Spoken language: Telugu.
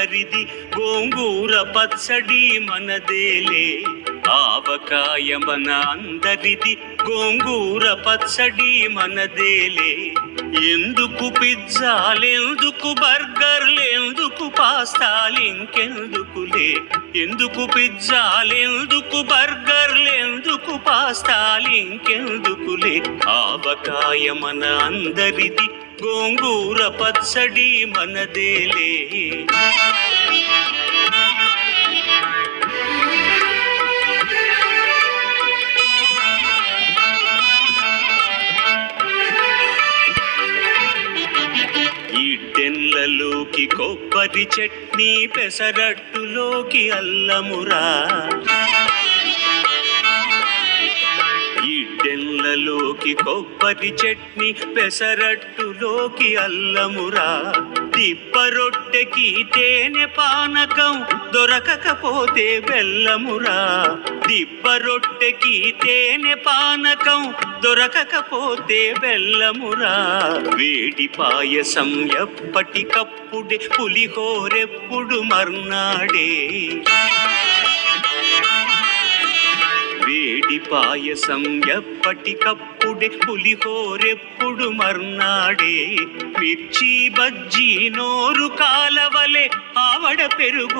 అందరిది, గోంగూర పచ్చడి మనదేలే. ఆవకాయ మన అందరిది, గోంగూర పచ్చడి మనదేలే. ఎందుకు పిజ్జాలెందుకు బర్గర్లెందుకు పాస్తాలింకెందుకులే. ఎందుకు పిజ్జాలెందుకు బర్గర్లెందుకు పాస్తాలింకెందుకులే. ఆవకాయ మన అందరిది, గోంగూర పచ్చడి మనదేలే. ఇడ్డెన్లలోకి కొబ్బరి చట్నీ, పెసరట్టులోకి అల్లమురా. ఇడ్డెన్లలోకి కొబ్బరి చట్నీ, పెసరట్టులోకి అల్లమురా. దిబ్బ రొట్టెకి తేనె పానకం, దొరకకపోతే బెల్లమురా. దిబ్బ రొట్టెకి తేనె పానకం, దొరకకపోతే బెల్లమురా. వేడి పాయసం ఎప్పటికప్పుడే, పులిహోరెప్పుడు మర్నాడే. వేడి పాయసం ఎప్పటికప్పుడే, పులిహోరెప్పుడు మర్నాడే. మిర్చి బజ్జీ నోరు కాలవలే, ఆవడ పెరుగు